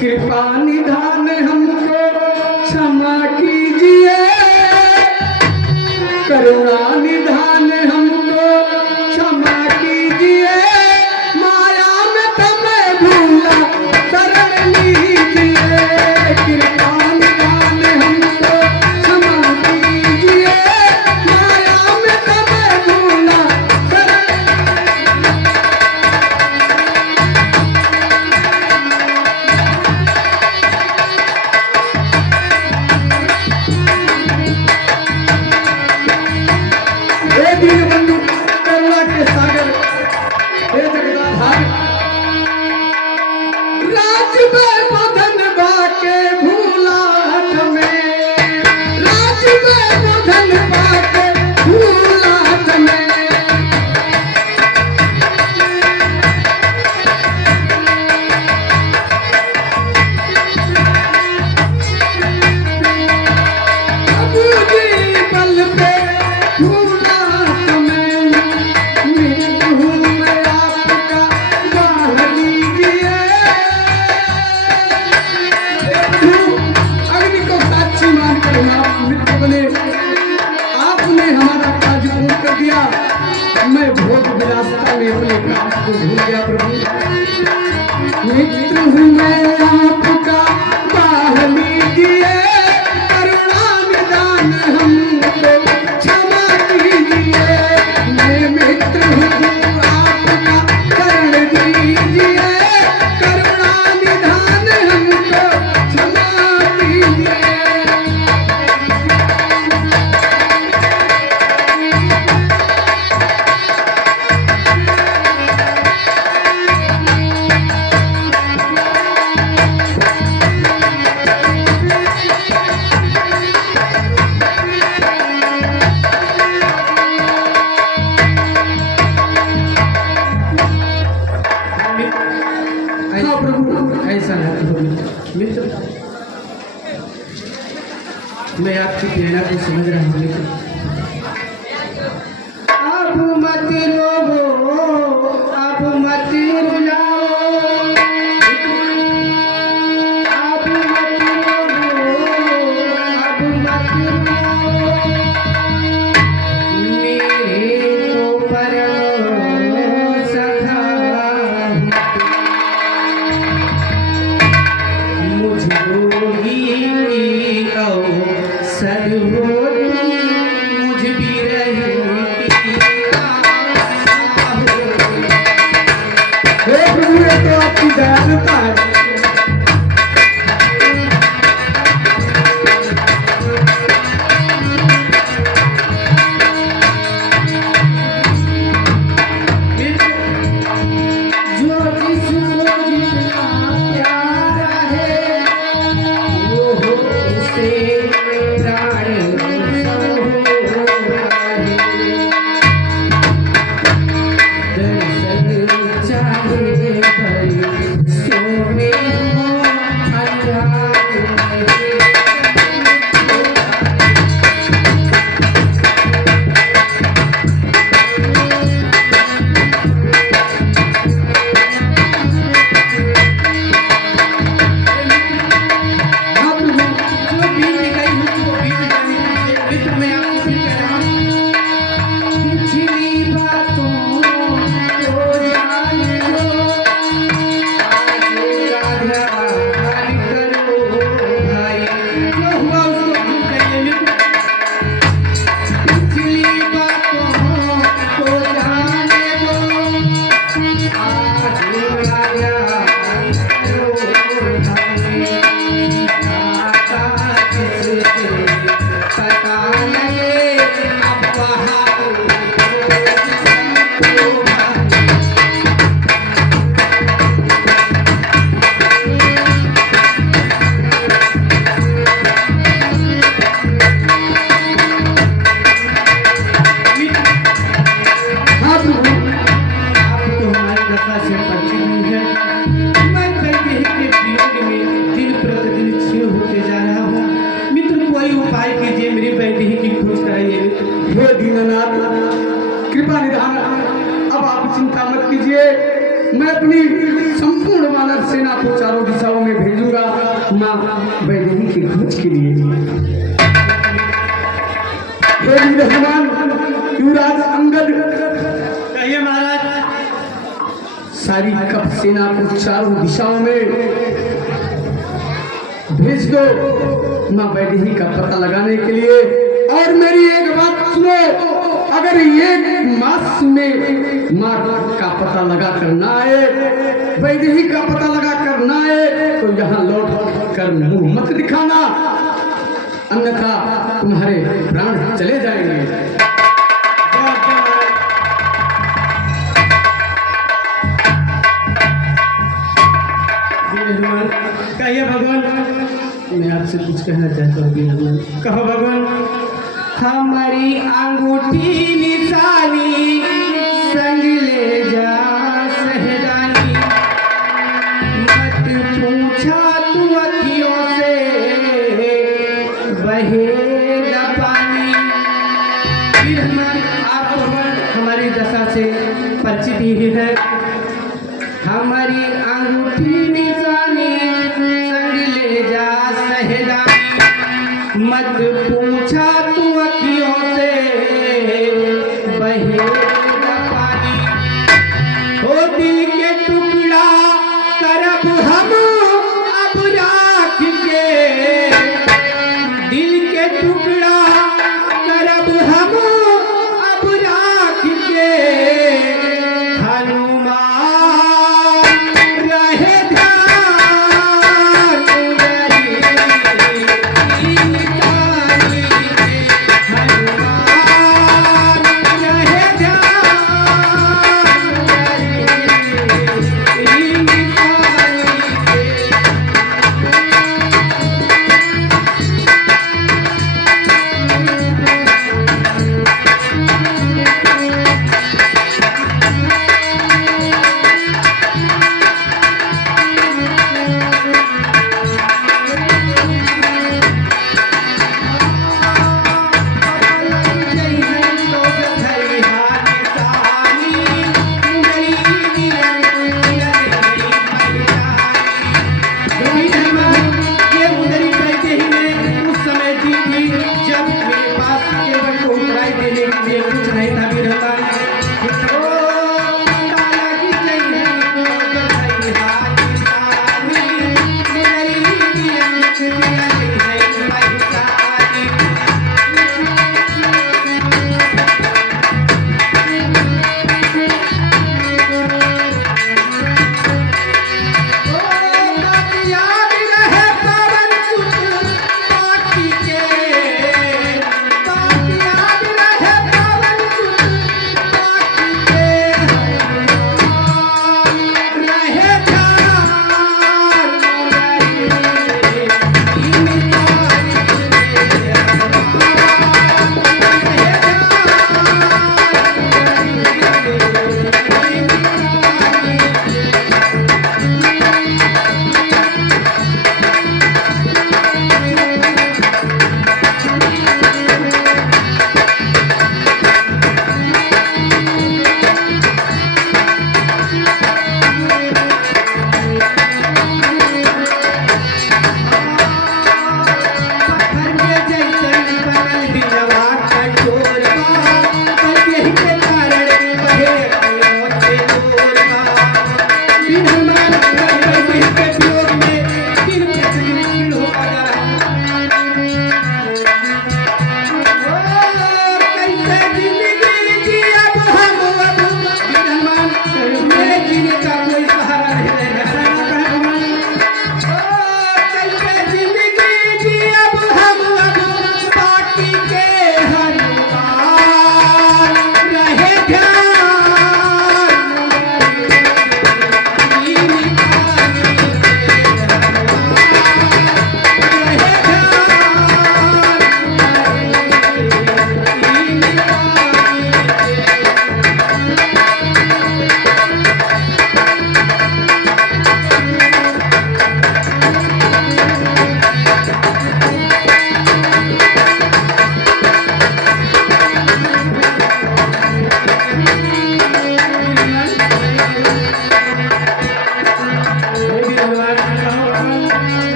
कृपा निधान हमको क्षमा कीजिए, करुणा निधान हमको क्षमा कीजिए, माया में तुम्हें भूला शरण लीजिए। कृपा निधान हमको क्षमा कीजिए, माया में तुम्हें भूला शरण। हे दीनबंधु करुणा के सागर, हे जगदाधार, राज धन बाके भूला हमें, राज धन बाके भूला हमें। प्रभु जी बल पे भूला हमें, मृत्यु में आपका गाह लीजिए। अग्नि को साक्षी मानकर आप मृत्यु बने, आपने हमारा काज पूर्ण कर दिया। मैं भोग विलासता में अपने प्राण को भूल गया प्रभु। मित्र हूँ मैं आपका गाह लीजिए, करुणा निदान हमको क्षमा कीजिए। मैं मित्र हूँ आपका शरण दीजिए, करुणा निधान हमको क्षमा कीजिए। हाँ प्रभु, ऐसा है मित्र, मैं आपकी प्रेरणा को समझ रहा हूँ मित्र। अब मत रोवो, अब मत रुलाओ, अब मत रोवो, अब मत रुलाओ। मेरे तो परम सखा मुझको ही अवसर होती, मुझ भी रही आशा होती। हे प्रभु, ये तो आपकी दयालुता है। जो जिसको जितना प्यारा है, वो हो उसे प्राण सहोरा है। दर्शन चाहे भले सोने हो अंधार में। राधा वैदेही की खोज के लिए। हे वीर हनुमान, युवराज अंगद, कहिए महाराज। सारी कप सेना को चारों दिशाओं में भेज दो माँ वैदेही का पता लगाने के लिए। और मेरी एक बात सुनो, अगर एक मास में माँ का पता लगा कर ना आए, वैदेही का पता लगा कर ना आए, तो यहाँ लौट कर मुंह मत दिखाना, अन्यथा तुम्हारे प्राण चले जाएंगे। कहिए भगवान। मैं आपसे कुछ कहना चाहता हूँ। कहो भगवान। हमारी अंगूठी निशानी संग ले जा सहजानी, मत पूछा तू अखियों से बहेगा पानी। फिर आप हमारी दशा से परिचित ही है। हमारी अंगूठी निशानी संग ले जा सहजानी, मत पूछा तू अखियों से बहेगा पानी। ओ दिल के टुकड़ा करब हम अब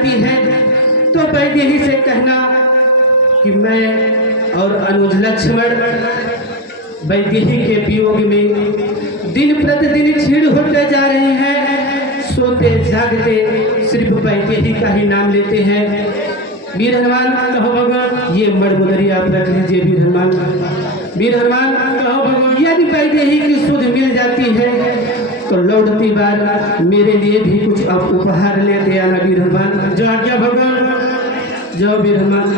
जाती है तो वैदेही से कहना कि मैं और अनुज लक्ष्मण वैदेही के वियोग में दिन प्रतिदिन क्षीण होते जा रहे हैं। सोते जागते सिर्फ वैदेही का ही नाम लेते हैं। वीर हनुमान कहो भगवान, ये मड़मुदरी आप रख लीजिए। वीर हनुमान, वीर हनुमान कहो भगवान, यदि वैदेही की सुध मिल जाती है तो लौटती बार मेरे लिए भी कुछ आप उपहार लेते आना। वीर हनुमान, जो आज्ञा भगवान। जो वीर हनुमान।